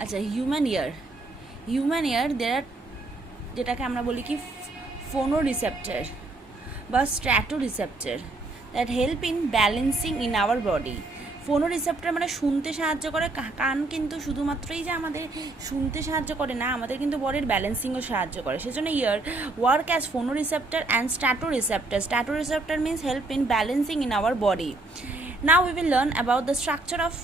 আচ্ছা, হিউম্যান ইয়ার যেটাকে আমরা বলি কি ফোনো রিসেপ্টর বা strato receptor that help in balancing in our body. Phonoreceptor মানে শুনতে সাহায্য করে। কান কিন্তু শুধুমাত্রই যে আমাদের শুনতে সাহায্য করে না, আমাদের কিন্তু বডির ব্যালেন্সিংও সাহায্য করে। সেজন্য ear work as phonoreceptor and strato receptor. Strato receptor means help in balancing in our body. Now we will learn about the structure of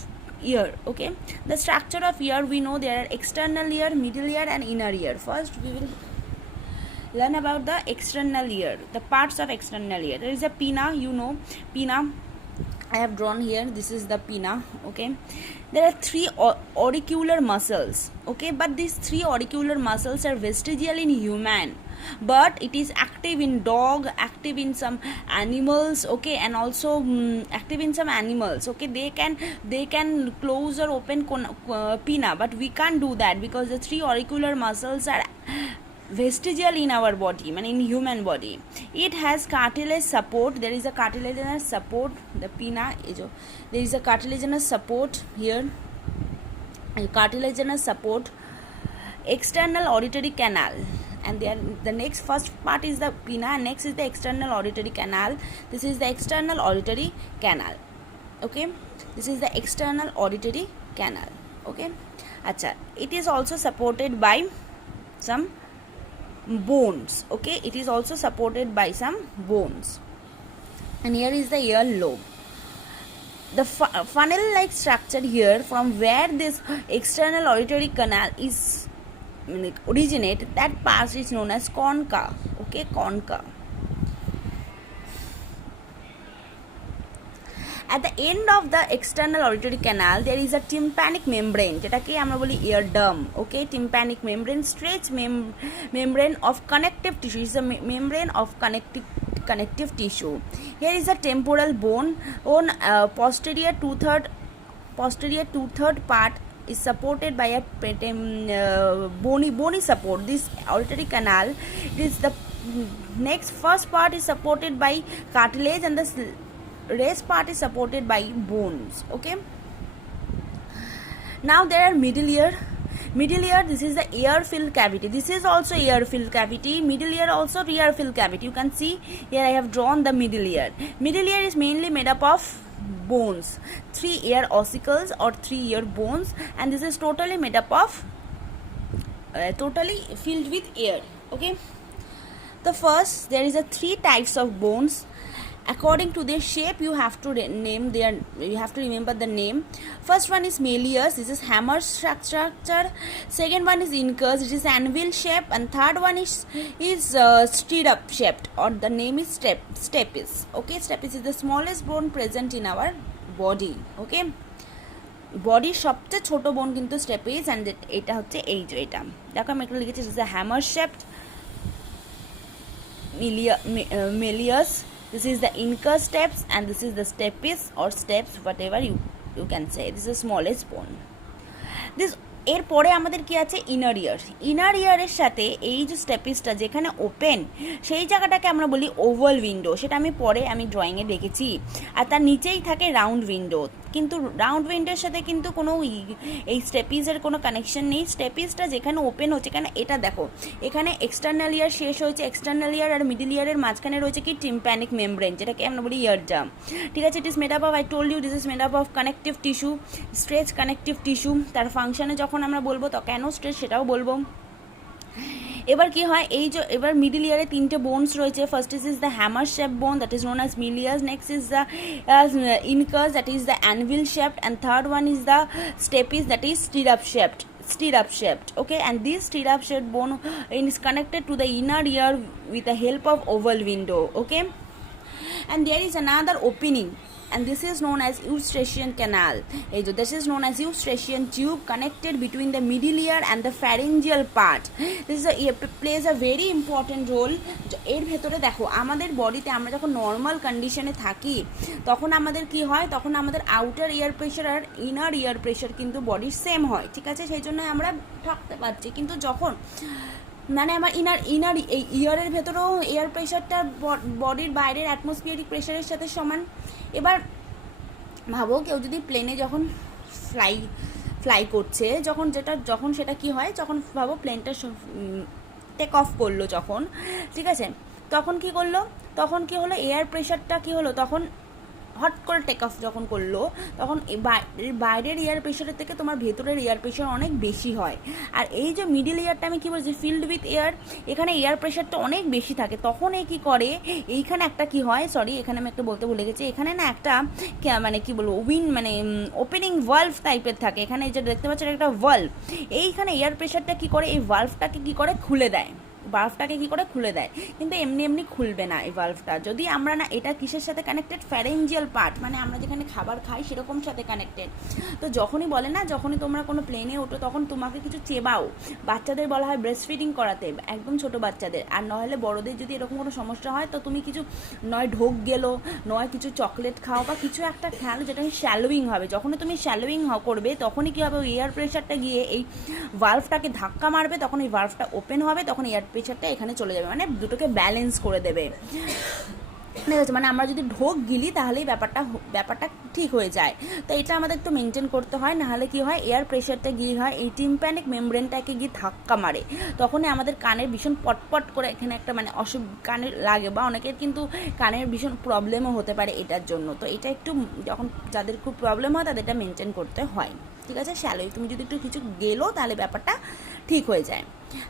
ear. Okay, the structure of ear, we know there are external ear, middle ear and inner ear. First we will learn about the external ear, the parts of external ear. There is a pinna, you know, pinna. I have drawn here, this is the pinna. Okay, there are three auricular muscles. Okay, but these three auricular muscles are vestigial in human, but it is active in dog, active in some animals. Okay, and also active in some animals. Okay, they can close or open pinna, but we can't do that because the three auricular muscles are vestigial in our body, I mean in human body. It has cartilage support. There is a cartilaginous support. The pinna, there is a cartilaginous support here, a cartilaginous support. External auditory canal, and the next first part is the pinna, next is the external auditory canal. This is the external auditory canal. Okay, this is the external auditory canal. Okay, acha, it is also supported by some bones. Okay, it is also supported by some bones. And here is the ear lobe, the funnel like structure here from where this external auditory canal is originate, that part is known as concha. Okay, concha. At the end of the external auditory canal there is a tympanic membrane, যেটাকে আমরা বলি eardrum. Okay, tympanic membrane, stretch membrane of connective tissue, is a membrane of connective tissue. Here is a temporal bone on posterior two-third part is supported by a bony support. This auditory canal is the next first part is supported by cartilage and the rest part is supported by bones. Okay, now there are middle ear. This is the ear filled cavity. This is also ear filled cavity. Middle ear also ear filled cavity. You can see here I have drawn the middle ear. Middle ear is mainly made up of bones, 3 ear ossicles or 3 ear bones, and this is totally made up of totally filled with air. Okay, the first, there is a 3 types of bones. According to their shape you have to remember the name. First one is malleus, this is hammer structure. Second one is incus, it is anvil shape, and third one is stirrup shaped, or the name is stapes. Okay, stapes is the smallest bone present in our body. Okay, বডির সবচেয়ে ছোট বোন কিন্তু স্টেপেজ, and এটা হচ্ছে এই যে এটা দেখো আমি একটু লিখেছি, is the hammer shaped malleus. This is the incus steps and this is the stapes or steps, whatever you can say. This is the smallest bone. This এরপরে আমাদের কি আছে, ইনার ইয়ারের সাথে এই যে স্টেপিসটা যেখানে ওপেন সেই জায়গাটাকে আমরা বলি ওভাল উইন্ডো, সেটা আমি পরে ড্রয়িংয়ে দেখেছি। আর তার নিচেই থাকে রাউন্ড উইন্ডো, কিন্তু রাউন্ড উইন্ডোর সাথে কিন্তু কোনো এই স্টেপিসের কোনো কানেকশন নেই। স্টেপিসটা যেখানে ওপেন হচ্ছে, এখানে এটা দেখো, এখানে এক্সটার্নাল ইয়ার শেষ হয়েছে, এক্সটার্নাল ইয়ার আর মিডল ইয়ারের মাঝখানে রয়েছে কি টিম্প্যানিক মেমব্রেন, যেটাকে আমরা বলি ইয়ারড্রাম। ঠিক আছে, it is made up of, I told you this is made up of connective tissue, stretch connective tissue. তার ফাংশনে যখন আমরা বলবো তো কেন স্ট্রেচ সেটাও বলবো। এবার কি হয়, এই যে এবার মিডল ইয়ারে 3টে বোনস রয়েছে। First is the hammer shape bone, that is known as malleus. Next is the incus, that is the anvil shaped, and third one is the stapes, that is stirrup shaped. Okay, and this stirrup shaped bone is connected to the inner ear with the help of oval window. Okay, and there is another opening, and this is known as eustachian canal. This is known as eustachian tube connected between the middle ear and the pharyngeal part. This is plays a very important role. এর ভেতরে দেখো, আমাদের বডিতে আমরা যখন normal কন্ডিশনে থাকি তখন আমাদের কি হয়, তখন আমাদের আউটার ইয়ার প্রেশার আর ইনার ইয়ার প্রেশার কিন্তু বডির সেম হয়। ঠিক আছে, সেই জন্য আমরা থাকতে পারছি। কিন্তু যখন মানে আমার ইনার এই ইয়ারের ভেতরেও এয়ার প্রেশারটা বডির বাইরের অ্যাটমসফিয়ারিক প্রেশারের সাথে সমান। এবার ভাবো, কেউ যদি প্লেনে যখন ফ্লাই করছে, যখন সেটা কি হয়, যখন ভাবো প্লেনটা টেক অফ করলো যখন, ঠিক আছে, তখন কি করলো, তখন কি হলো, এয়ার প্রেশারটা কি হলো, তখন হট করে টেক অফ যখন করলো, তখন বাইরের এয়ার প্রেশারের থেকে তোমার ভেতরের এয়ার প্রেশার অনেক বেশি হয়। আর এই যে মিডিল এয়ারটা আমি কী বলছি, ফিল্ড উইথ এয়ার, এখানে এয়ার প্রেশারটা অনেক বেশি থাকে, তখন এই কী করে, এইখানে একটা কি হয়, সরি এখানে আমি একটা বলতে ভুলে গেছি, এখানে না একটা মানে কি বলবো মানে ওপেনিং ভালভ টাইপের থাকে, এখানে এই যে দেখতে পাচ্ছেন একটা ভালভ, এইখানে এয়ার প্রেশারটা কি করে, এই ভালভটাকে কি করে খুলে দেয়, ভালভটাকে কি করে খুলে দেয়, কিন্তু এমনি এমনি খুলবে না এই ভালভটা, যদি আমরা না, এটা কিসের সাথে কানেক্টেড, ফ্যারেঞ্জিয়াল পার্ট, মানে আমরা যেখানে খাবার খাই সেরকম সাথে কানেক্টেড। তো যখনই বলে না, যখনই তোমরা কোনো প্লেনে ওঠো তখন তোমাকে কিছু চেবাও, বাচ্চাদের বলা হয় ব্রেস্ট ফিডিং করাতে, একদম ছোট বাচ্চাদের, আর নইলে বড়দের যদি এরকম কোনো সমস্যা হয় তো তুমি কিছু নয় ঢোক গেলো, নয় কিছু চকলেট খাও বা কিছু একটা খেলো যেটা শ্যালোয়িং হবে, যখনই তুমি শ্যালোয়িং করবে তখনই কী হবে, এয়ার প্রেশারটা গিয়ে এই ভালভটাকে ধাক্কা মারবে, তখন এই ভালভটা ওপেন হবে, তখন এয়ার প্রেশারটা এখানে চলে যাবে, মানে দুটোকে ব্যালেন্স করে দেবে, ঠিক আছে, মানে আমরা যদি ঢোক গিলি তাহলেই ব্যাপারটা ঠিক হয়ে যায়। তো এটা আমাদের একটু মেনটেন করতে হয়, নাহলে কি হয়, এয়ার প্রেশারটা গিয়ে হয় এই টিম্প্যানিক মেমব্রেনটাকে গিয়ে ধাক্কা মারে, তখনই আমাদের কানের ভীষণ পটপট করে এখানে একটা মানে কানের লাগে, বা অনেকের কিন্তু কানের ভীষণ প্রবলেমও হতে পারে এটার জন্য। তো এটা একটু যখন যাদের খুব প্রবলেম হয় তাদের এটা মেনটেন করতে হয়, ঠিক আছে। শ্যালোই তুমি যদি একটু কিছু গেলো তাহলে ব্যাপারটা ঠিক হয়ে যায়।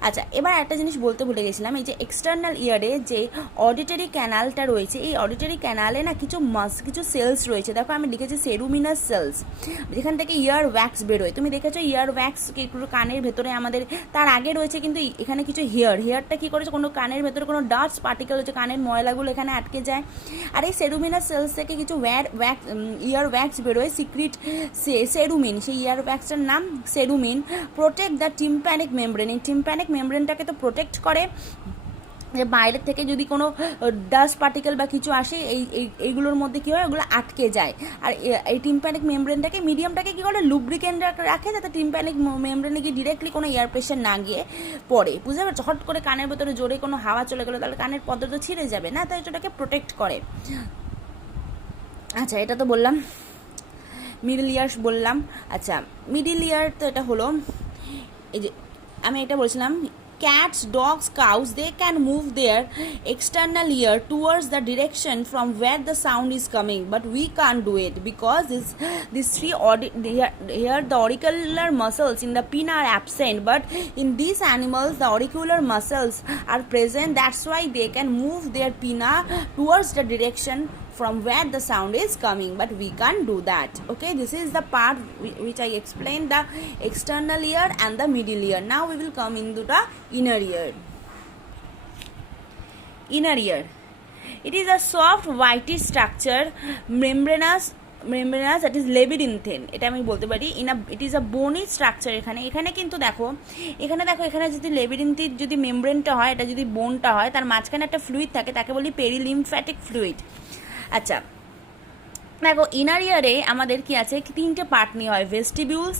আচ্ছা, এবার একটা জিনিস বলতে ভুলে গেছিলাম, এই যে এক্সটার্নাল ইয়ারে যে অডিটরি ক্যানালটা রয়েছে, এই অডিটরি ক্যানালে না কিছু সেলস রয়েছে, দেখো আমি লিখেছি সেরুমিনাস সেলস, যেখান থেকে ইয়ার ওয়্যাক্স বেরোয়, তুমি দেখেছো ইয়ার ওয়্যাক্স একটু কানের ভেতরে আমাদের, তার আগে রয়েছে কিন্তু এখানে কিছু হেয়ারটা কী করেছে, কোনো কানের ভেতরে কোনো ডাস্ট পার্টিকেল হচ্ছে, কানের ময়লাগুলো এখানে আটকে যায়, আর এই সেরুমিনাস সেলস থেকে কিছু ইয়ার ওয়্যাক্স বেরোয়, সিক্রিট সেরুমিন, সেই ইয়ার ওয়্যাক্সটার নাম সেরুমিন, প্রোটেক্ট দ্য টিম্প্যানিক মেমব্রেন, এই টিম্প্যানিক মেমব্রেনটাকে তো প্রোটেক্ট করে, যে বাইরের থেকে যদি কোনো ডাস্ট পার্টিকেল বা কিছু আসে এইগুলোর মধ্যে কী হয়, ওগুলো আটকে যায়, আর এই টিম্প্যানিক মেমব্রেনটাকে মিডিয়ামটাকে কী করে লুব্রিকেন্ট রাখে, যাতে টিম্প্যানিক মেমব্রেনে গিয়ে ডিরেক্টলি কোনো এয়ার প্রেশার না গিয়ে পড়ে, বুঝতে পারছো, হট করে কানের ভেতরে জোরে কোনো হাওয়া চলে গেলো তাহলে কানের পর্দা তো ছিঁড়ে যাবে না, তাই এটাকে প্রোটেক্ট করে। আচ্ছা, এটা তো বললাম, মিডল ইয়ার্স বললাম। আচ্ছা, মিডল ইয়ার তো এটা হলো, এই যে আমি এটা বলছিলাম, cats, dogs, cows, they can move their external ear towards the direction from where the sound is coming, but we can't do it because these three here the auricular muscles in the pinna are absent, but in these animals the auricular muscles are present, that's why they can move their pinna towards the direction from where the sound is coming, but we can't do that. Okay, this is the part which I explained, the external ear and the middle ear. Now we will come into the inner ear. Inner ear, it is a soft whitish structure, membranous that is labyrinthine, এটা আমি বলতে পারি, it is a bony structure. এখানে কিন্তু দেখো, এখানে যদি লেবিরিন্থিন যদি মেমব্রেনটা হয়, এটা যদি বোনটা হয়, তার মাঝখানে একটা ফ্লুইড থাকে, তাকে বলি পেরিলিম্ফ্যাটিক ফ্লুইড। আচ্ছা, দেখো ইনার ইয়ারে আমাদের কি আছে, তিনটে পার্ট নিয়ে হয়, ভেস্টিবিউল,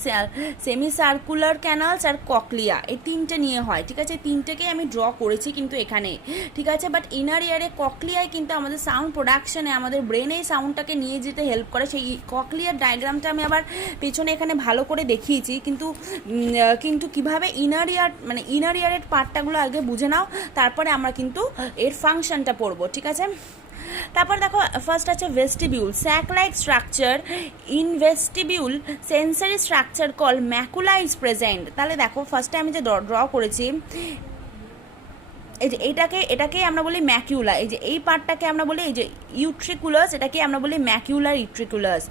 সেমি সার্কুলার ক্যানালস আর ককলিয়া, এই তিনটে নিয়ে হয়, ঠিক আছে, তিনটেকেই আমি ড্র করেছি কিন্তু এখানে, ঠিক আছে, বাট ইনার ইয়ারে ককলিয়ায় কিন্তু আমাদের সাউন্ড প্রোডাকশনে আমাদের ব্রেনে এই সাউন্ডটাকে নিয়ে যেতে হেল্প করে, সেই ককলিয়ার ডায়াগ্রামটা আমি আবার পেছনে এখানে ভালো করে দেখিয়েছি, কিন্তু কিভাবে ইনার ইয়ারের পার্টটাগুলো আগে বুঝে নাও, তারপরে আমরা কিন্তু এর ফাংশনটা পড়বো, ঠিক আছে। তারপর দেখো, ফার্স্ট আছে vestibule, sac like structure, in vestibule sensory structure call macula is present. তাহলে দেখো ফার্স্টে আমি যে ড্র করেছি, এই যে এটাকেই আমরা বলি ম্যাকিউলা, এই যে এই পার্টটাকে আমরা বলি এই যে ইউট্রিকুলাস, এটাকে আমরা বলি ম্যাকিউলার ইউট্রিকুলাস,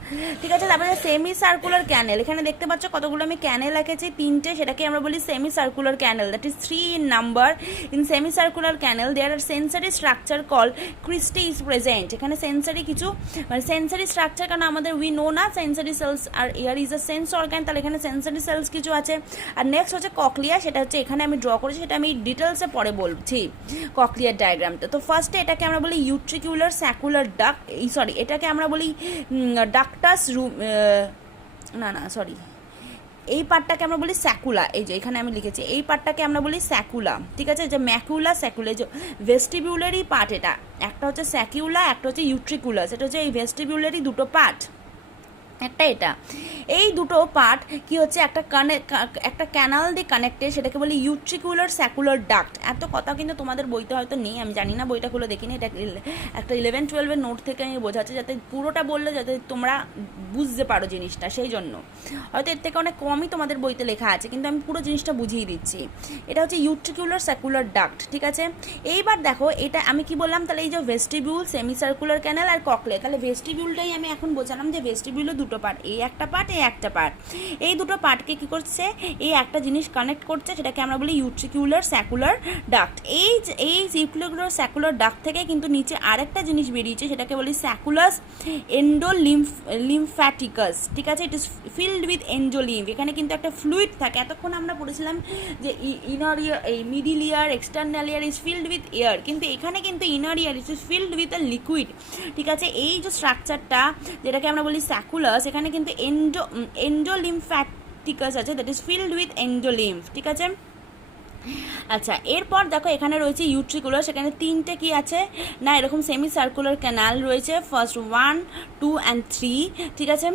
ঠিক আছে। তারপরে সেমি সার্কুলার ক্যানেল, এখানে দেখতে পাচ্ছ কতগুলো আমি ক্যানেল এঁকেছি, তিনটে, সেটাকে আমরা বলি semi circular canal, that is 3 in number। In semi circular canal there are sensory structure call cristae is present, এখানে সেন্সারি কিছু মানে সেন্সারি স্ট্রাকচার, কারণ আমাদের উই নো না sensory cells are ear is a sense organ, তাহলে এখানে sensory sales কিছু আছে। আর নেক্সট হচ্ছে ককলিয়া, সেটা হচ্ছে এখানে আমি ড্র করেছি, সেটা আমি ডিটেলসে পরে বলছি ককলিয়ার ডায়াগ্রামটা। তো ফার্স্টে এটাকে আমরা বলি ইউট্রিকুলার স্যাকুলার ডাক্ট, এটাকে আমরা বলি ডাক্টাস এই পার্টটাকে আমরা বলি স্যাকুলা, এই যে এখানে আমি লিখেছি এই পার্টটাকে আমরা বলি স্যাকুলা, ঠিক আছে, যে ম্যাকুলা স্যাকুলা, যে ভেস্টিবিউলারি পার্ট, এটা একটা হচ্ছে স্যাকিউলা, একটা হচ্ছে ইউট্রিকুলাস, এটা হচ্ছে এই ভেস্টিবিউলারি দুটো পার্ট। একটা এটা, এই দুটো পার্ট কি হচ্ছে একটা ক্যানাল দিয়ে কানেক্টেড, সেটাকে বলি ইউট্রিকুলার স্যাকুলার ডাক্ট। এত কথা কিন্তু তোমাদের বইতে হয়তো নেই, আমি জানি না, বইটা খুলে দেখিনি, এটা একটা 11-12 নোট থেকে আমি বোঝাচ্ছি, যাতে পুরোটা বললে যাতে তোমরা বুঝতে পারো জিনিসটা, সেই জন্য হয়তো এর থেকে অনেক কমই তোমাদের বইতে লেখা আছে, কিন্তু আমি পুরো জিনিসটা বুঝিয়ে দিচ্ছি। এটা হচ্ছে ইউট্রিকুলার স্যাকুলার ডাক্ট, ঠিক আছে। এইবার দেখো এটা আমি কি বললাম, তাহলে এই যে ভেস্টিবিউল, সেমি সার্কুলার ক্যানাল আর ককলিয়া, তাহলে ভেস্টিবিউলটাই আমি এখন বোঝালাম যে ভেস্টিবিউলে দুটো পার্ট, এই একটা পার্ট, এই একটা পার্ট, এই দুটো পার্টকে কি করছে, এই একটা জিনিস কানেক্ট করছে, সেটাকে আমরা বলি ইউট্রিকুলার স্যাকুলার ডাক্ট। এই ইউট্রিকুলার স্যাকুলার ডাক্ট থেকে কিন্তু নিচে আরেকটা জিনিস বেরিয়েছে, সেটাকে বলি স্যাকুলাস লিম্ফ্যাটিকাস, ঠিক আছে। ইট ইজ ফিল্ড উইথ এন্ডোলিম্ফ, এখানে কিন্তু একটা ফ্লুইড থাকে। এতক্ষণ আমরা পড়েছিলাম যে ইনার ইয়ার, এই middle year, external year is filled with air, কিন্তু এখানে কিন্তু inner year is filled with a liquid, ঠিক আছে। এই যে স্ট্রাকচারটা যেটাকে আমরা বলি স্যাকুলাস, এখানে কিন্তু এন্ডোলিম্ফ্যাটিকাস আছে, that is filled with endolymph, ঠিক আছে। আচ্ছা, এরপর দেখো এখানে রয়েছে ইউট্রিকুলার, সেখানে তিনটে কি আছে না এরকম সেমি সার্কুলার ক্যানাল রয়েছে, ফার্স্ট 1, 2 and 3, ঠিক আছে।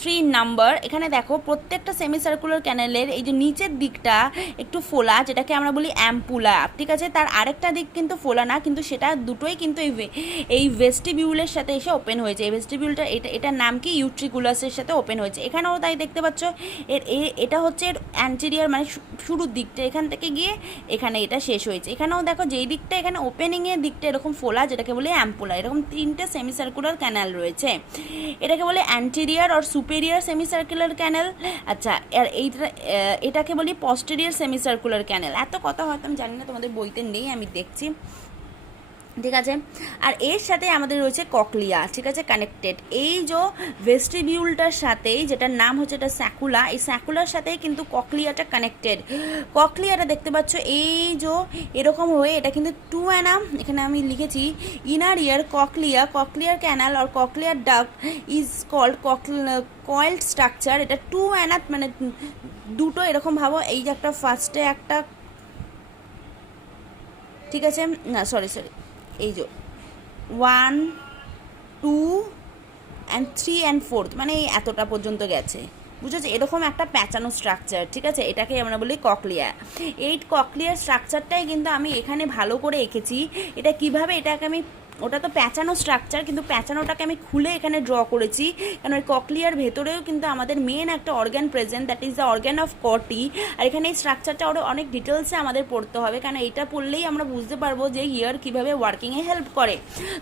3 নাম্বার, এখানে দেখো প্রত্যেকটা সেমি সার্কুলার ক্যানেলের এই যে নিচের দিকটা একটু ফোলা, যেটাকে আমরা বলি অ্যাম্পুলা, ঠিক আছে। তার আরেকটা দিক কিন্তু ফোলা না, কিন্তু সেটা দুটোই কিন্তু এই ভেস্টিবিউলের সাথে এসে ওপেন হয়েছে। এই ভেস্টিবিউলটা এটার নাম কি, ইউট্রিকুলাসের সাথে ওপেন হয়েছে। এখানেও তাই দেখতে পাচ্ছ, এটা হচ্ছে এর অ্যান্টেরিয়ার, মানে শুরুর দিকটা, এখান থেকে গিয়ে এখানে এটা শেষ হয়েছে। এখানেও দেখো যেই দিকটা এখানে ওপেনিংয়ের দিকটা এরকম ফোলা, যেটাকে বলে অ্যাম্পুলা। এরকম 3টে সেমি সার্কুলার ক্যানাল রয়েছে, এটাকে বলে অ্যান্টেরিয়ার আর সুপেরিয়ার সেমি সার্কুলার ক্যানেল। আচ্ছা, আর এটাকে বলি পস্টেরিয়ার সেমি সার্কুলার ক্যানেল। এত কথা হয়তো আমি জানি না, তোমাদের বইতে নেই, আমি দেখছি, ঠিক আছে। আর এর সাথে আমাদের রয়েছে ককলিয়া, ঠিক আছে, কানেক্টেড। এই যে ভেস্টিবিউলটার সাথেই, যেটার নাম হচ্ছে এটা স্যাকুলা, এই স্যাকুলার সাথেই কিন্তু ককলিয়াটা কানেক্টেড। ককলিয়াটা দেখতে পাচ্ছ এই যে এরকম হয়ে, এটা কিন্তু 2 অ্যানাম, এখানে আমি লিখেছি ইনার ইয়ার ককলিয়ার ক্যানাল আর cochlear duct is called coiled structure. এটা 2 অ্যানাথ, মানে দুটো এরকম ভাবো, এই যে একটা ফার্স্টে একটা, ঠিক আছে, না সরি এই যে 1, 2 and 3 and 4, মানে এই এতটা পর্যন্ত গেছে, বুঝেছো, এরকম একটা প্যাঁচানো স্ট্রাকচার, ঠিক আছে। এটাকে আমরা বলি ককলিয়া। এই ককলিয়ার স্ট্রাকচারটাই কিন্তু আমি এখানে ভালো করে এঁকেছি। এটা কিভাবে, এটাকে আমি, ওটা তো প্যাঁচানো স্ট্রাকচার, কিন্তু প্যাঁচানোটাকে আমি খুলে এখানে ড্র করেছি, কারণ ওই ককলিয়ার ভেতরেও কিন্তু আমাদের মেন একটা organ present, that is the organ of Corti. আর এখানে এই স্ট্রাকচারটা আরও অনেক ডিটেলসে আমাদের পড়তে হবে, কারণ এইটা পড়লেই আমরা বুঝতে পারবো যে ইয়ার কীভাবে ওয়ার্কিংয়ে হেল্প করে।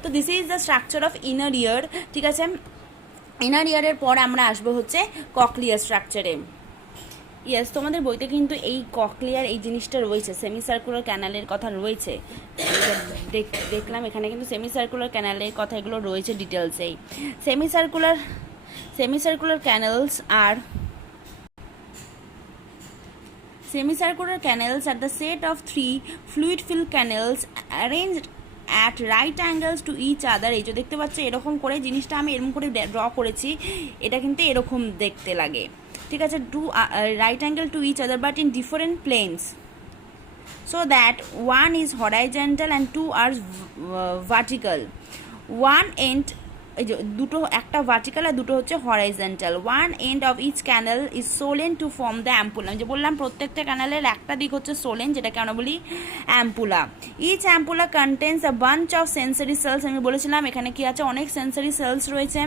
তো this is the structure of inner ear, ঠিক আছে। ইনার ইয়ারের পর আমরা আসবো হচ্ছে ককলিয়ার স্ট্রাকচারে। ইয়েস, তোমাদের বইতে কিন্তু এই ককলিয়ার এই জিনিসটা রয়েছে, সেমি সার্কুলার ক্যানালের কথা রয়েছে, দেখলাম এখানে কিন্তু সেমি সার্কুলার ক্যানালের কথা এগুলো রয়েছে ডিটেলসেই। সেমি সার্কুলার ক্যানেলস আর semicircular canals are the set of 3 fluid-filled canals arranged at right angles to each other। এই যে দেখতে পাচ্ছ এরকম করে জিনিসটা আমি এরকম করে ড্র করেছি, এটা কিন্তু এরকম দেখতে লাগে, ঠিক আছে, two right angle to each other but in different planes, so that one is horizontal and two are vertical. One end, এই যে দুটো, একটা ভার্টিক্যাল আর দুটো হচ্ছে horizontal. One end of each canal is swollen to form the ampulla. যে বললাম প্রত্যেকটা ক্যানেলের একটা দিক হচ্ছে সোলেন, যেটাকে আমরা বলি ampulla. Each ampulla contains a bunch of sensory cells. আমি বলেছিলাম এখানে কি আছে, অনেক সেন্সারি সেলস রয়েছে।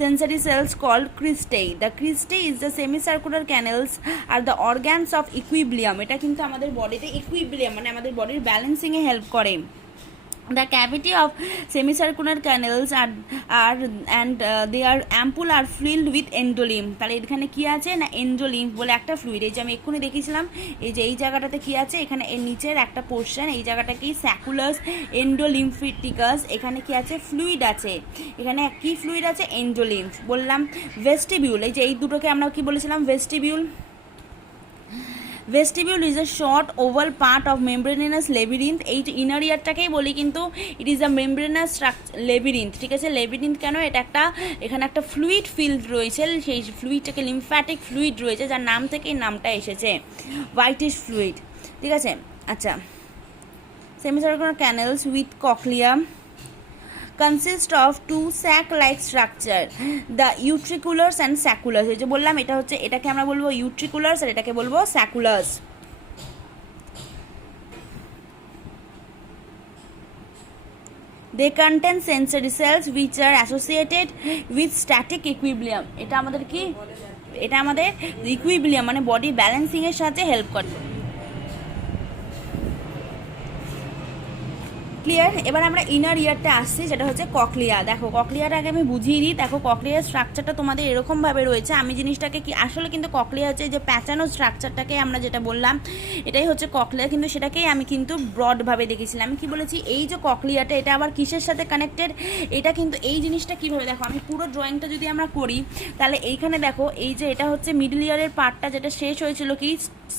Sensory cells called cristae. The cristae is the semicircular canals are the organs of equilibrium. এটা কিন্তু আমাদের বডিতে ইকুইব্রিয়াম, মানে আমাদের বডির ব্যালেন্সিংয়ে হেল্প করে। The cavity of semicircular canals they are ampulla are filled with endolymph। তাহলে এখানে কি আছে না, endolymph বলে একটা ফ্লুইড। এই যে আমি এক্ষুনি দেখিয়েছিলাম, এই যে এই জায়গাটাতে কি আছে, এখানে এর নিচের একটা পোর্শন, এই জায়গাটা কি স্যাকুলাস এন্ডোলিম্ফিটিকাস। এখানে কি আছে, ফ্লুইড আছে। এখানে কি ফ্লুইড আছে, এন্ডোলিম্ফ। বললাম ভেস্টিবিউল, এই যে এই দুটোকে আমরা কি বলেছিলাম, vestibule. Vestibule is a short oval part of membranous labyrinth. এই যে ইনার ইয়ারটাকেই বলি কিন্তু ইট ইজ আ মেমব্রেনাস লেবিরিন্থ, ঠিক আছে। লেবিরিন্থ কেন, এটা একটা, এখানে একটা ফ্লুইড ফিল্ড রয়েছে, সেই ফ্লুইডটাকে লিম্ফ্যাটিক ফ্লুইড রয়েছে, যার নাম থেকেই নামটা এসেছে, হোয়াইটিশ ফ্লুইড, ঠিক আছে। আচ্ছা, semicircular canals with cochlea consist of two sac-like structure, the utriculus and sacculus. এই যে বললাম এটা হচ্ছে, এটাকে আমরা বলবো utriculus আর এটাকে বলবো sacculus. They contain sensory cells which are associated with static equilibrium. এটা আমাদের কি, এটা আমাদের ইকুইলিব্রিয়াম মানে বডি ব্যালেন্সিং এর সাথে হেল্প করে। ক্লিয়ার? এবার আমরা ইনার ইয়ারটা আসছি, যেটা হচ্ছে ককলিয়া। দেখো ককলিয়াটা আগে আমি বুঝিয়ে দিই। দেখো ককলিয়ার স্ট্রাকচারটা তোমাদের এরকমভাবে রয়েছে। আমি জিনিসটাকে কি আসলে কিন্তু ককলিয়া হচ্ছে যে প্যাঁচানো স্ট্রাকচারটাকে আমরা যেটা বললাম এটাই হচ্ছে ককলিয়া, কিন্তু সেটাকেই আমি কিন্তু ব্রডভাবে দেখেছিলাম। আমি কি বলেছি, এই যে ককলিয়াটা এটা আবার কিসের সাথে কানেক্টেড, এটা কিন্তু এই জিনিসটা কীভাবে, দেখো আমি পুরো ড্রয়িংটা যদি আমরা করি তাহলে এইখানে দেখো এই যে এটা হচ্ছে মিডল ইয়ারের পার্টটা, যেটা শেষ হয়েছিল কি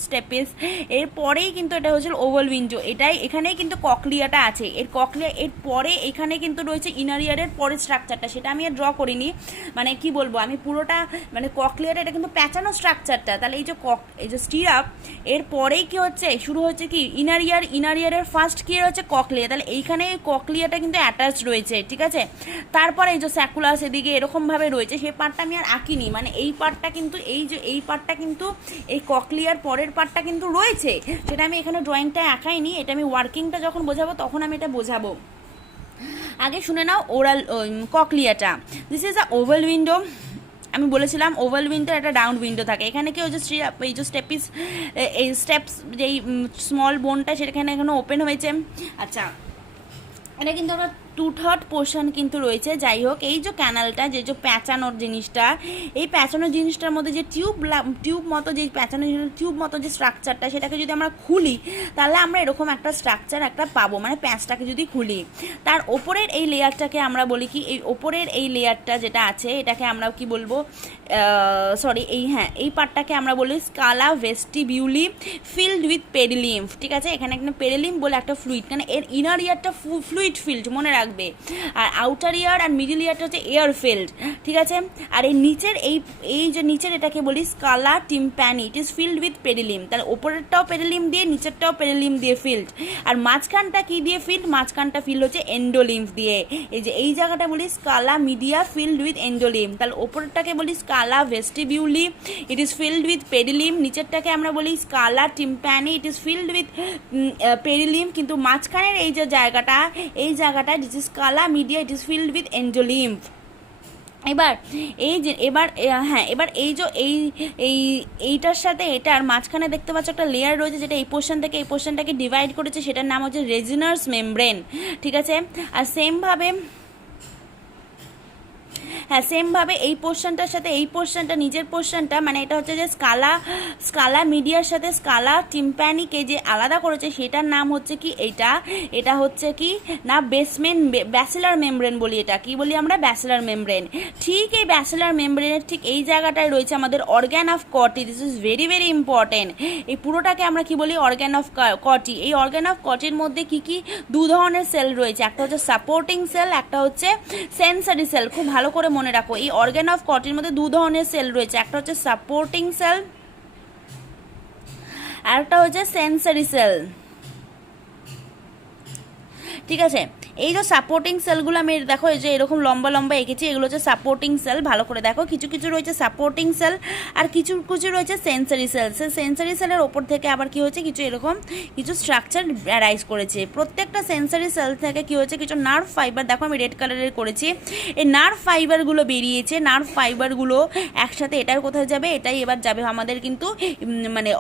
স্টেপেস, এরপরেই কিন্তু এটা হয়েছিল ওভাল উইন্ডো, এটাই এখানেই কিন্তু ককলিয়াটা আছে। এর ককলিয়া এর পরে এখানে কিন্তু রয়েছে ইনার ইয়ারের পরের স্ট্রাকচারটা, সেটা আমি আর ড্র করিনি, মানে কি বলবো আমি পুরোটা মানে ককলিয়াটা এটা কিন্তু প্যাঁচানো স্ট্রাকচারটা। তাহলে এই যে স্টিরাপ এর পরেই কি হচ্ছে, শুরু হচ্ছে কি ইনার ইয়ারের ফার্স্ট কি হচ্ছে ককলিয়া, তাহলে এইখানে ককলিয়াটা কিন্তু অ্যাটাচ রয়েছে, ঠিক আছে। তারপরে এই যে স্যাকুলাস এদিকে এরকমভাবে রয়েছে, সেই পার্টটা আমি আর আঁকিনি, মানে এই পার্টটা কিন্তু এই পার্টটা কিন্তু এই ককলিয়ার পরের পার্টটা কিন্তু রয়েছে, সেটা আমি এখানে ড্রয়িংটা আঁকাইনি, এটা আমি ওয়ার্কিংটা যখন বোঝাবো তখন আমি এটা বোঝাবো। আগে শুনে নাও ওরাল ককলিয়াটা। This is a oval window. আমি বলেছিলাম ওভাল উইন্ডোর একটা ডাউন উইন্ডো থাকে। এখানে কি ওই যে এই যে স্টেপস যেই স্মল বোনটা সেখানে এখানে ওপেন হয়েছে। আচ্ছা, এটা কিন্তু একটা 2/3 পোর্শন কিন্তু রয়েছে। যাই হোক, এই যে ক্যানালটা যে প্যাঁচানোর জিনিসটা, এই প্যাঁচানোর জিনিসটার মধ্যে যে টিউব মতো যে প্যাঁচানো টিউব মতো যে স্ট্রাকচারটা, সেটাকে যদি আমরা খুলি তাহলে আমরা এরকম একটা স্ট্রাকচার একটা পাবো, মানে প্যাঁচটাকে যদি খুলি। তার ওপরের এই লেয়ারটাকে আমরা বলি কি, এই ওপরের এই লেয়ারটা যেটা আছে এটাকে আমরা কি বলবো, এই পার্টটাকে আমরা বলি scala vestibuli filled with perilymph, ঠিক আছে। এখানে একটা পেরিলিম্ফ বলে একটা ফ্লুইড, মানে এর ইনার ইয়ারটা ফ্লুইড ফিল্ড মনে রাখবে, আর আউটার ইয়ার আর মিডল ইয়ারটা হচ্ছে এয়ার ফিল্ড, ঠিক আছে। আর এই নিচের এই যে নিচের এটাকে বলি scala tympani, it is filled with perilymph. তাহলে ওপরেরটাও পেরিলিম দিয়ে, নিচেরটাও পেরিলিম দিয়ে ফিল্ড, আর মাঝখানটা কি দিয়ে ফিল্ড, মাঝখানটা ফিল্ড হচ্ছে এন্ডোলিম্ফ দিয়ে। এই যে এই জায়গাটা বলি scala media filled with endolymph. তাহলে ওপরেরটাকে বলি scala vestibuli, it is filled with perilymph. নিচেরটাকে আমরা বলি scala tympani, it is filled with perilymph. কিন্তু মাঝখানের এই যে জায়গাটা, এই জায়গাটা this is scala media, it is filled with endolymph. এবার এই যে এইটার সাথে এটার মাঝখানে দেখতে পাচ্ছ একটা লেয়ার রয়েছে, যেটা এই পোর্শন থেকে এই পোর্শনটাকে ডিভাইড করেছে, সেটার নাম হচ্ছে রেজিনার্স মেমব্রেন, ঠিক আছে। আর সেমভাবে এই পোর্শনটার সাথে এই পোর্শনটা নিজের পোর্শনটা, মানে এটা হচ্ছে যে স্কালা মিডিয়ার সাথে স্কালা টিম্প্যানিকে যে আলাদা করেছে সেটার নাম হচ্ছে কি, এটা হচ্ছে কি না ব্যাসিলার মেমব্রেন বলি। এটা কি বলি আমরা, ব্যাসিলার মেমব্রেন। ঠিক এই ব্যাসিলার মেমব্রেনের ঠিক এই জায়গাটায় রয়েছে আমাদের অর্গ্যান অফ কটি। This is very very important. এই পুরোটাকে আমরা কি বলি, অর্গ্যান অফ কটি। এই অর্গ্যান অফ কটির মধ্যে কি কি দু ধরনের সেল রয়েছে, একটা হচ্ছে সাপোর্টিং সেল, একটা হচ্ছে সেন্সারি সেল। খুব ভালো করে মনে রাখো, এই অর্গ্যান অফ কটির মধ্যে দু ধরনের সেল রয়েছে, একটা হচ্ছে সাপোর্টিং সেল আর একটা হচ্ছে সেন্সারি সেল, ঠিক আছে। এই যে সাপোর্টিং সেলগুলো আমি দেখো এই যে এরকম লম্বা লম্বা এঁকেছি, এগুলো হচ্ছে সাপোর্টিং সেল। ভালো করে দেখো, কিছু কিছু রয়েছে সাপোর্টিং সেল আর কিছু কিছু রয়েছে সেন্সারি সেল। সেন্সারি সেলের ওপর থেকে আবার কি হয়েছে, কিছু এরকম কিছু স্ট্রাকচার অ্যারাইজ করেছে। প্রত্যেকটা সেন্সারি সেল থেকে কি হয়েছে, কিছু নার্ভ ফাইবার, দেখো আমি রেড কালারের করেছি, এই নার্ভ ফাইবারগুলো বেরিয়েছে। নার্ভ ফাইবারগুলো একসাথে এটার কোথায় যাবে, এটাই এবার যাবে আমাদের কিন্তু মানে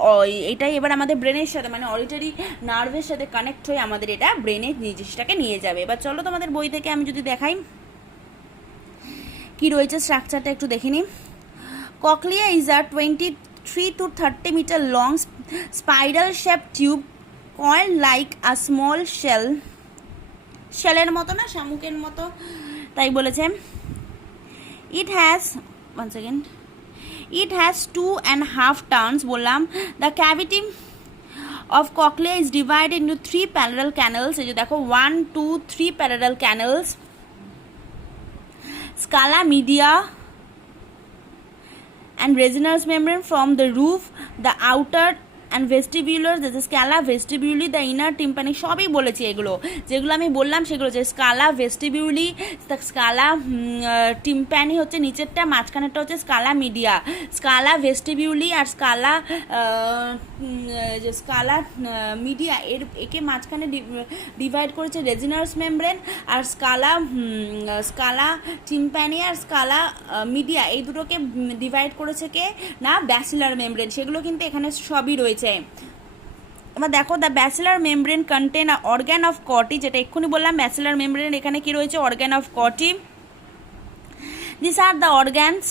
এটাই এবার আমাদের ব্রেনের সাথে মানে অডিটরি নার্ভের সাথে কানেক্ট হয়ে আমাদের এটা ব্রেনের জিনিসটাকে নিয়ে যাবে। এবার চলো তোমাদের বই থেকে আমি যদি দেখাই কি রয়েছে স্ট্রাকচারটা একটু দেখে নিই। Cochlea is a 23 to 30 meter long spiral shaped tube coiled like a small shell, শেলের মতো না, শামুকের মতো তাই বলেছে। It has 2.5 turns বললাম। The cavity of cochlea is divided into 3 parallel canals. এই যে দেখো 1 2 3 parallel canals. Scala media and resinous membrane from the roof. The outer and vestibular, scala vestibuli, the inner tympanic, সবই বলেছি এগুলো যেগুলো আমি বললাম সেগুলো যে স্কালা ভেস্টিবিউলি, স্কালা টিম্প্যানি হচ্ছে নিচেরটা, মাঝখানেরটা হচ্ছে স্কালা মিডিয়া। স্কালা ভেস্টিবিউলি আর স্কালা যে স্কালা মিডিয়া একে মাঝখানে ডিভাইড করেছে রেজিনাস মেমব্রেন, আর স্কালা টিম্প্যানি আর স্কালা মিডিয়া এই দুটোকে ডিভাইড করেছে কে না ব্যাসিলার মেমব্রেন। সেগুলো কিন্তু এখানে সবই রয়েছে। এবার দেখো, the ব্যাসিলার membrane contain organ of কটি, যেটা এক্ষুনি বললাম ব্যাসিলার মেমব্রেন এখানে কি রয়েছে অর্গ্যান অফ কটি। This R the organs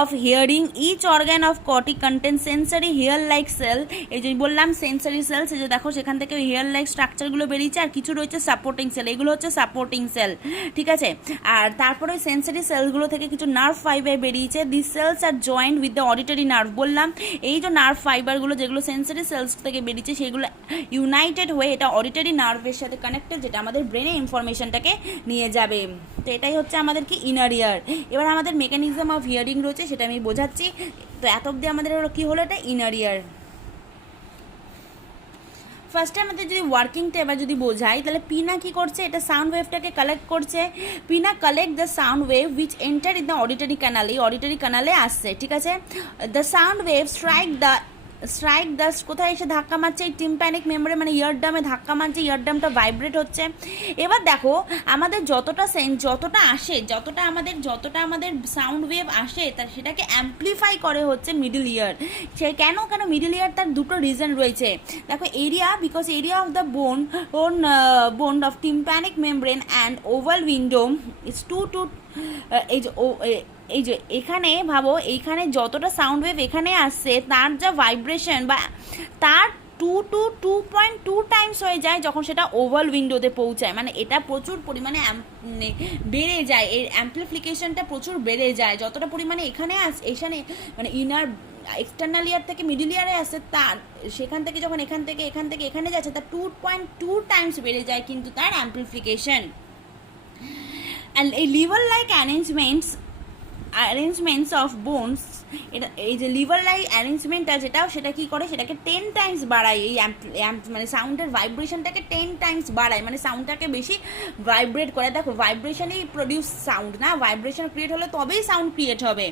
of hearing. Each organ of corti contains sensory hair like cell, এই যে বললাম সেন্সারি সেলস, এই যে দেখো সেখান থেকে হেয়ার লাইক স্ট্রাকচারগুলো বেরিয়েছে, আর কিছু রয়েছে সাপোর্টিং সেল, এগুলো হচ্ছে সাপোর্টিং সেল, ঠিক আছে। আর তারপরে সেন্সারি সেলগুলো থেকে কিছু নার্ভ ফাইবার বেরিয়েছে। This cells are joint with the auditory nerve, বললাম এই যে নার্ভ ফাইবারগুলো যেগুলো সেন্সারি সেলস থেকে বেরিয়েছে সেগুলো ইউনাইটেড হয়ে এটা অডিটরি নার্ভের সাথে কানেক্টেড, যেটা আমাদের ব্রেনে ইনফরমেশনটাকে নিয়ে যাবে। তো এটাই হচ্ছে আমাদের কি ইনার ইয়ার। এবার আমাদের মেকানিজম অফ হিয়ারিং রয়েছে, সেটা আমি বোঝাচ্ছি। তো এত অব্দি আমাদের কি হলো, এটা ইনার ইয়ার। ফার্স্টে আমাদের যদি ওয়ার্কিংটা এবার যদি বোঝাই, তাহলে পিনা কি করছে, এটা সাউন্ড ওয়েভটাকে কালেক্ট করছে। পিনা collect the sound wave which enter in the auditory canal, এই অডিটরি ক্যানালে আসছে, ঠিক আছে। The sound wave strike the কোথায় এসে ধাক্কা মারছে, এই টিম্প্যানিক মেমব্রেন মানে ইয়ারডামে ধাক্কা মারছে, ইয়ারডামটা ভাইব্রেট হচ্ছে। এবার দেখো আমাদের যতটা আমাদের সাউন্ড ওয়েভ আসে তা সেটাকে অ্যাম্পলিফাই করে হচ্ছে মিডল ইয়ার। সে কেন মিডল ইয়ার, তার দুটো রিজন রয়েছে। দেখো because area of the bone of tympanic membrane and oval window is এই যে এখানে ভাবো, এইখানে যতটা সাউন্ড ওয়েভ এখানে আসছে তার যা ভাইব্রেশন বা তার 2.2 টাইমস হয়ে যায় যখন সেটা ওভাল উইন্ডোতে পৌঁছায়, মানে এটা প্রচুর পরিমাণে বেড়ে যায়, এর অ্যাম্পলিফিকেশনটা প্রচুর বেড়ে যায়। যতটা পরিমাণে এখানে মানে ইনার এক্সটার্নাল ইয়ার থেকে মিডল ইয়ারে আসছে, তার সেখান থেকে যখন এখান থেকে এখানে যাচ্ছে তার 2.2 টাইমস বেড়ে যায় কিন্তু তার অ্যাম্পলিফিকেশন। অ্যান্ড এই liver like arrangements of bones, এটা এই যে লিভার লাইক অ্যারেঞ্জমেন্টটা সেটা কি করে, সেটাকে 10 টাইমস বাড়ায়, এই মানে সাউন্ডের ভাইব্রেশনটাকে 10 টাইমস বাড়ায়, মানে সাউন্ডটাকে বেশি ভাইব্রেট করে। দেখো ভাইব্রেশনই প্রডিউস সাউন্ড, না ভাইব্রেশন ক্রিয়েট হলে তবেই সাউন্ড ক্রিয়েট হবে।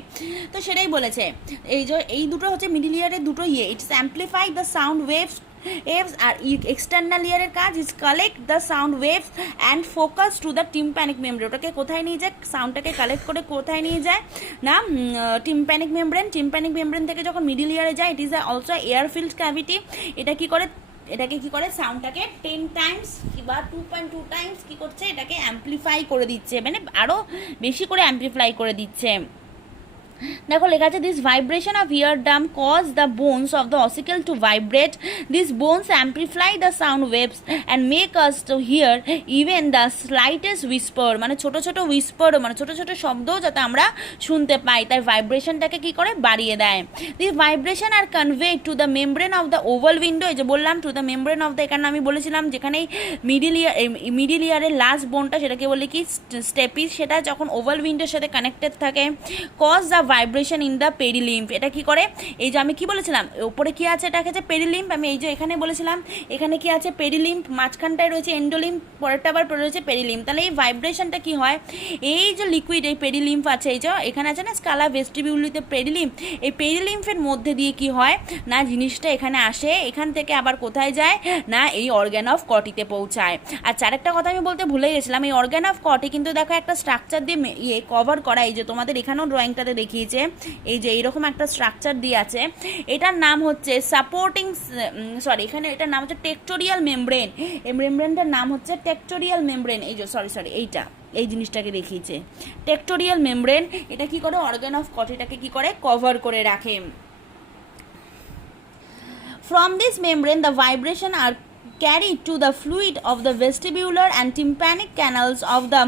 তো সেটাই বলেছে, এই দুটো হচ্ছে মিডল ইয়ারের দুটো it's amplify the sound waves আর এক্সটার্নাল ইয়ারের কাজ is collect the sound waves and focus to the tympanic membrane. ওটাকে কোথায় নিয়ে যায়, সাউন্ডটাকে কালেক্ট করে কোথায় নিয়ে যায় না টিম্প্যানিক মেমব্রেন থেকে যখন মিডল ইয়ারে যায়, it is also air filled cavity. এটাকে কি করে সাউন্ডটাকে 10 টাইমস বা 2.2 টাইমস কি করছে, এটাকে অ্যাম্পলিফাই করে দিচ্ছে, মানে আরও বেশি করে অ্যাম্পলিফাই করে দিচ্ছে। দেখো লেখা আছে, this vibration of eardrum cause the bones of the ossicle to vibrate, this bones amplify the sound waves and make us to hear even the slightest whisper, মানে ছোটো উইসপারও, মানে ছোটো শব্দও যাতে আমরা শুনতে পাই, তাই ভাইব্রেশনটাকে কি করে বাড়িয়ে দেয়। This vibration are convey to the membrane of the oval window, এই যে বললাম to the membrane of the, এখানে আমি বলেছিলাম যেখানে মিডিল ইয়ারের লাস্ট বোনটা সেটাকে বলে কি স্টেপিস, সেটা যখন ওভাল উইন্ডোর সাথে কানেক্টেড থাকে, cause the vibration in the perilymph, এটা কি করে, এই যে আমি কি বলেছিলাম ওপরে কি আছে, এটা হচ্ছে পেরিলিম্ফ, আমি এই যে এখানে বলেছিলাম এখানে কি আছে পেরিলিম্ফ, মাঝখানটায় রয়েছে এন্ডোলিম্ফ, পরেরটা আবার রয়েছে পেরিলিম্ফ। তাহলে এই ভাইব্রেশনটা কি হয়, এই যে লিকুইড এই পেরিলিম্ফ আছে, এই যে এখানে আছে না স্কালা ভেস্টিবিউলিতে পেরিলিম্ফ, এই পেরিলিম্ফের মধ্যে দিয়ে কি হয় না জিনিসটা এখানে আসে, এখান থেকে আবার কোথায় যায় না এই অর্গ্যান অফ কটিতে পৌঁছায়। আচ্ছা আরেকটা কথা আমি বলতে ভুলে গেছিলাম, এই অর্গ্যান অফ কটি কিন্তু দেখো একটা স্ট্রাকচার দিয়ে কভার করা, এই যে তোমাদের এখানেও ড্রয়িংটাতে দেখিয়েছে, এই যে এইরকম একটা স্ট্রাকচার দিয়ে আছে, এটার নাম হচ্ছে এটার নাম হচ্ছে টেক্টোরিয়াল মেমব্রেন, এই মেমব্রেনটার নাম হচ্ছে টেক্টোরিয়াল মেমব্রেন, এই যে এই জিনিসটাকে দেখিয়েছে টেক্টোরিয়াল মেমব্রেন। এটা কি করে অর্গান অফ কটিটাকে কি করে কভার করে রাখে। From this membrane the vibration are carried to the fluid of the vestibular and tympanic canals of the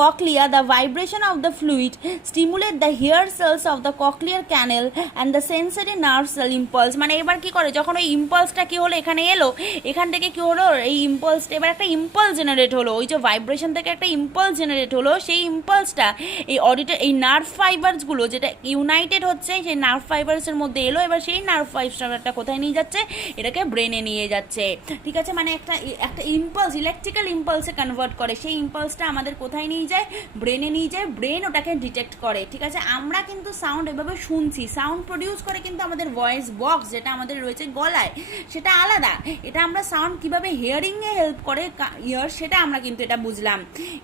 cochlea, the vibration of the fluid stimulate the hair cells of the cochlear canal and the sensory nerve cell impulse. মানে এবার কি করে, যখন ওই ইম্পালসটা কি হলো এখানে এলো, এখান থেকে কি হলো এই ইম্পালসটা এবার একটা ইম্পালস জেনারেট হলো, ওই যে ভাইব্রেশন থেকে একটা ইম্পালস জেনারেট হলো, সেই ইম্পালসটা এই এই নার্ভ ফাইবারসগুলো যেটা ইউনাইটেড হচ্ছে সেই নার্ভ ফাইবারসের মধ্যে এলো, এবার সেই নার্ভ ফাইবারটা কোথায় নিয়ে যাচ্ছে, এটাকে ব্রেনে নিয়ে যাচ্ছে, ঠিক আছে। মানে একটা ইম্পালস ইলেকট্রিক্যাল ইম্পালসে কনভার্ট করে, সেই ইম্পালসটা আমাদের কোথায় নিয়ে যায়, ব্রেনে নিয়ে যায়, ব্রেন ওটাকে ডিটেক্ট করে, ঠিক আছে। আমরা কিন্তু সাউন্ড এভাবে শুনছি, সাউন্ড প্রডিউস করে কিন্তু আমাদের ভয়েস বক্স যেটা আমাদের রয়েছে গলায় সেটা আলাদা, এটা আমরা সাউন্ড কীভাবে হিয়ারিংয়ে হেল্প করে ইয়ার সেটা আমরা কিন্তু এটা বুঝলাম,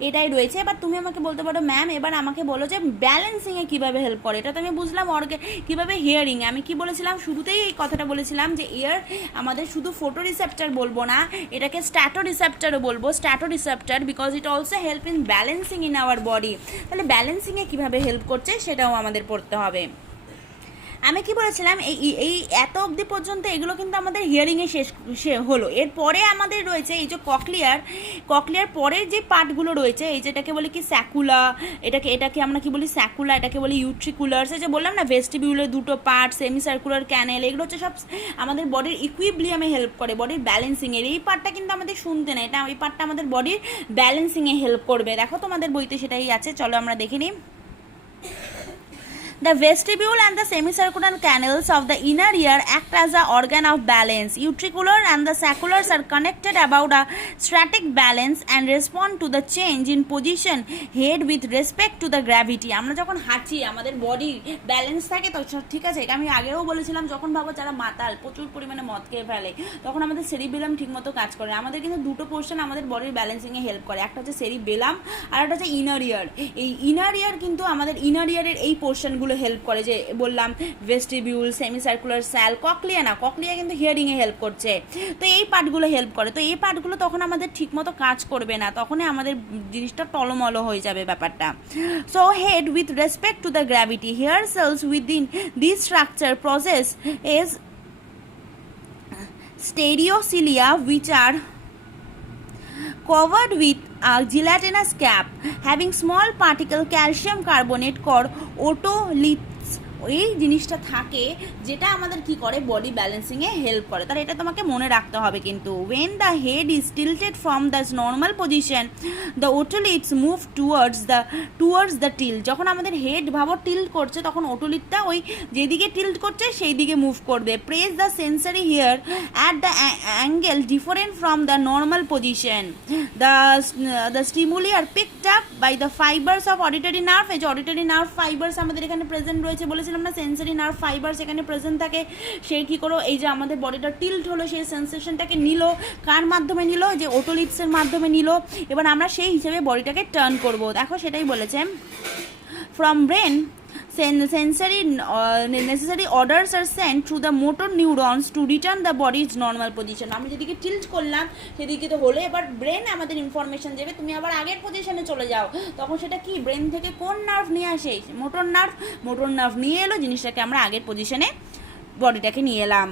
এটাই রয়েছে। এবার তুমি আমাকে বলতে পারো ম্যাম এবার আমাকে বলো যে ব্যালেন্সিংয়ে কীভাবে হেল্প করে, এটা তো আমি বুঝলাম কীভাবে হিয়ারিংয়ে, আমি কি বলেছিলাম শুরুতেই এই কথাটা বলেছিলাম যে ইয়ার আমাদের শুধু ফোটো রিসেপ্টার বলবো না, এটাকে স্ট্যাটো রিসেপ্টারও বলবো, statoreceptor because it also help in balancing in our body. তাহলে ব্যালেন্সিংয়ে কীভাবে হেল্প করছে সেটাও আমাদের পড়তে হবে। আমি কি বলেছিলাম এই এত অবধি পর্যন্ত এগুলো কিন্তু আমাদের হিয়ারিংয়ে শেষ হলো। এরপরে আমাদের রয়েছে এই যে ককলিয়ার পরের যে পার্টগুলো রয়েছে, এই যেটাকে বলি কি স্যাকুলা, এটাকে আমরা কি বলি স্যাকুলা, এটাকে বলি ইউট্রিকুলার্স, এই যে বললাম না ভেস্টিবিউলের দুটো পার্ট, সেমি সার্কুলার ক্যানেল, এগুলো হচ্ছে সব আমাদের বডির ইকুইলিব্রিয়ামে হেল্প করে, বডির ব্যালেন্সিংয়ের। এই পার্টটা কিন্তু আমাদের শুনতে না, এই পার্টটা আমাদের বডির ব্যালেন্সিংয়ে হেল্প করবে। দেখো তোমাদের বইতে সেটাই আছে, চলো আমরা দেখে নিই। The vestibule and the semicircular canals of the inner ear act as an organ of balance. Utricular and the sacculars are connected about a static balance and respond to the change in position head with respect to the gravity. আমরা যখন হাঁচি আমাদের body balance থাকে তো, ঠিক আছে। আমি আগেও বলেছিলাম যখন ভাবো যারা মাতাল প্রচুর পরিমাণে মদ খেয়ে ফেলে তখন আমাদের সেরিবেলাম ঠিকমতো কাজ করে। আমাদের কিন্তু দুটো পোর্শন আমাদের বডির ব্যালেন্সিংয়ে হেল্প করে, একটা হচ্ছে সেরিবেলাম আর একটা হচ্ছে ইনার ইয়ার। এই ইনার ইয়ার কিন্তু আমাদের ইনার ইয়ারের এই পোর্শনগুলো হেল্প করে, যে বললাম vestibule, semi circular shall, cochlea কিন্তু হিয়ারিংয়ে হেল্প করছে, তো এই পার্টগুলো হেল্প করে। তো এই পার্টগুলো তখন আমাদের ঠিকমতো কাজ করবে না, তখনই আমাদের জিনিসটা টলমলো হয়ে যাবে ব্যাপারটা। So head with respect to the gravity, hair cells within this structure process is stereocilia which are covered with a gelatinous cap having small particle calcium carbonate called otoliths। এই জিনিসটা থাকে যেটা আমাদের কি করে বডি ব্যালেন্সিংয়ে হেল্প করে, তাহলে এটা তোমাকে মনে রাখতে হবে কিন্তু। when the head is tilted from the normal position the otoliths move towards the tilt। যখন আমাদের হেড ভাবো টিল্ট করছে তখন ওটোলিথটা ওই যেদিকে টিল্ট করছে সেই দিকে মুভ করবে। Press the sensory hair at the angle different from the normal position। the stimuli are picked up by the fibers of auditory nerve। এই যে অডিটরি নার্ভ ফাইবার্স আমাদের এখানে প্রেজেন্ট রয়েছে, বলেছিলাম না সেন্সারি নার্ভ ফাইবার্স এখানে present থাকে। সেই কী করো, এই যে আমাদের বডিটা টিল্ট হলো সেই সেন্সেশনটাকে নিল, কার মাধ্যমে নিল, যে ওটোলিথসের মাধ্যমে নিল। এবার আমরা সেই হিসেবে বডিটাকে টার্ন করব। দেখো সেটাই বলেছে, from brain necessary orders are sent through the motor neurons to return the body's normal position। আমি যেদিকে টিল্ট করলাম সেদিকে তো হলো, এবার ব্রেন আমাদের ইনফরমেশন দেবে তুমি আবার আগের পজিশনে চলে যাও। তখন সেটা কি ব্রেন থেকে কোন নার্ভ নিয়ে আসে, মোটর নার্ভ নিয়ে এলো, জিনিসটাকে আমরা আগের পজিশনে বডিটাকে নিয়ে এলাম।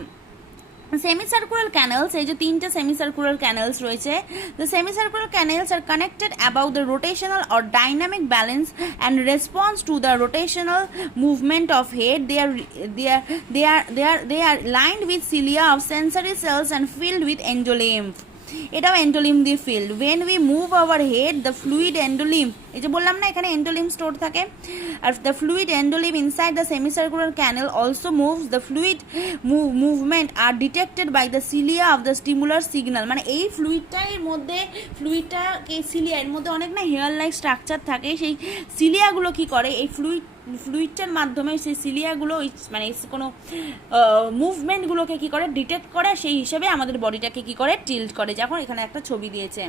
semicircular canals, এই যে তিনটে semicircular canals রয়েছে, the semicircular canals are connected above the rotational or dynamic balance and response to the rotational movement of head। They are lined with cilia of sensory cells and filled with endolymph। এটাও endolymph দিয়ে filled. When we move our head the fluid endolymph, এই যে বললাম না এখানে endolymph store থাকে, আর the fluid endolymph inside the semicircular canal also moves. The fluid movement are detected by the cilia of the stimular signal. মানে এই ফ্লুইডটাকে cilia, এর মধ্যে অনেক না হেয়ার লাইক স্ট্রাকচার থাকে, সেই সিলিয়াগুলো কি করে এই ফ্লুইডটার মাধ্যমে সেই সিলিয়াগুলো মানে কোনো মুভমেন্টগুলোকে কী করে ডিটেক্ট করে, সেই হিসেবে আমাদের বডিটাকে কী করে টিল্ট করে। যখন এখানে একটা ছবি দিয়েছে,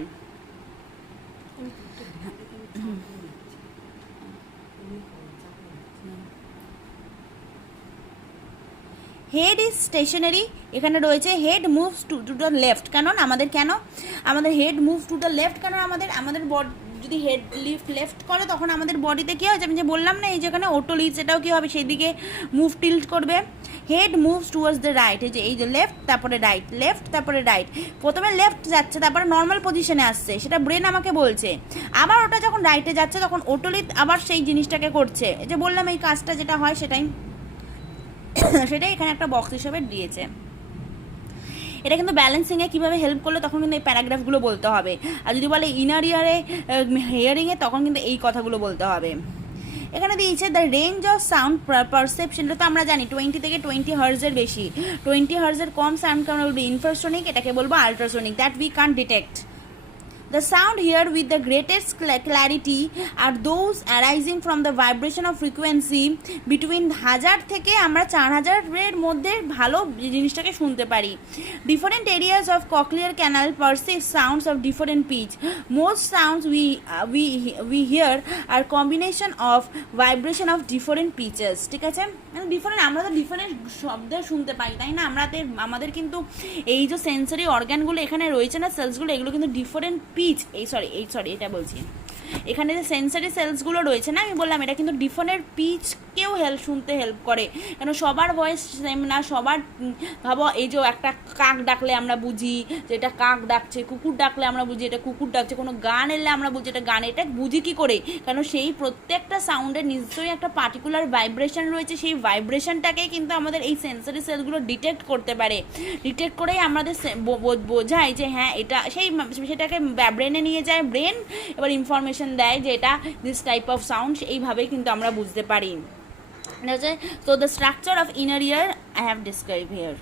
হেড ইজ স্টেশনারি, এখানে রয়েছে head moves to the left. আমাদের head moves to the left, কারণ আমাদের বডি যদি হেড লেফট করে তখন আমাদের বডিতে কী হয়, আমি যে বললাম না এই যেখানে ওটোলিথস, এটাও কী হবে সেই দিকে মুভ টিল্ট করবে। Head moves towards the right, এই যে লেফট তারপরে রাইট, লেফট তারপরে রাইট, প্রথমে লেফট যাচ্ছে তারপরে নর্মাল পজিশনে আসছে, সেটা ব্রেন আমাকে বলছে। আবার ওটা যখন রাইটে যাচ্ছে তখন ওটোলি আবার সেই জিনিসটাকে করছে। এই যে বললাম এই কাজটা যেটা হয় সেটাই এখানে একটা বক্স হিসেবে দিয়েছে। এটা কিন্তু ব্যালেন্সিংয়ে কীভাবে হেল্প করলো তখন কিন্তু এই প্যারাগ্রাফগুলো বলতে হবে। আর যদি বলে ইনার ইয়ারে হিয়ারিংয়ে তখন কিন্তু এই কথাগুলো বলতে হবে। এখানে দিয়েছে the range of sound perception, এটা তো আমরা জানি 20 থেকে 20 হার্জের বেশি, 20 হার্জের কম সাউন্ডকে আমরা বলবো ইনফ্রাসোনিক, এটাকে বলবো ultrasonic, that we can't detect. The sound here with the greatest clarity are those arising from the vibration of frequency between 1000 থেকে আমরা 4000 এর মধ্যে ভালো জিনিসটাকে শুনতে পারি। Different areas of cochlear canal perceive sounds of different pitch. Most sounds we hear are combination of vibration of different pitches. ঠিক আছে, মানে ডিফারেন্ট, আমরা তো ডিফারেন্ট শব্দ শুনতে পাই, তাই না? আমাদের কিন্তু এই যে সেন্সরি অর্গানগুলো এখানে রয়েছে না, সেলসগুলো, এগুলো কিন্তু ডিফারেন্ট পিচ, এটা বলছি, এখানে যে সেন্সারি সেলসগুলো রয়েছে না, আমি বললাম এটা কিন্তু ডিফারেন্ট পিচকেও শুনতে হেল্প করে। কেন সবার ভয়েস সেম না, সবার ভাবো এই যে একটা কাক ডাকলে আমরা বুঝি যে এটা কাক ডাকছে, কুকুর ডাকলে আমরা বুঝি এটা কুকুর ডাকছে, কোনো গান এলে আমরা বুঝি এটা গান, এটা বুঝি কী করে? কারণ সেই প্রত্যেকটা সাউন্ডের নিশ্চয়ই একটা পার্টিকুলার ভাইব্রেশন রয়েছে, সেই ভাইব্রেশনটাকেই কিন্তু আমাদের এই সেন্সারি সেলসগুলো ডিটেক্ট করতে পারে, ডিটেক্ট করেই আমাদের বোঝায় যে হ্যাঁ এটা সেটাকে ব্রেনে নিয়ে যায়, ব্রেন এবার ইনফরমেশন দেয় যে এটা দিস টাইপ অফ সাউন্ড, এইভাবেই কিন্তু আমরা বুঝতে পারি। So the structure of inner ear I have described here.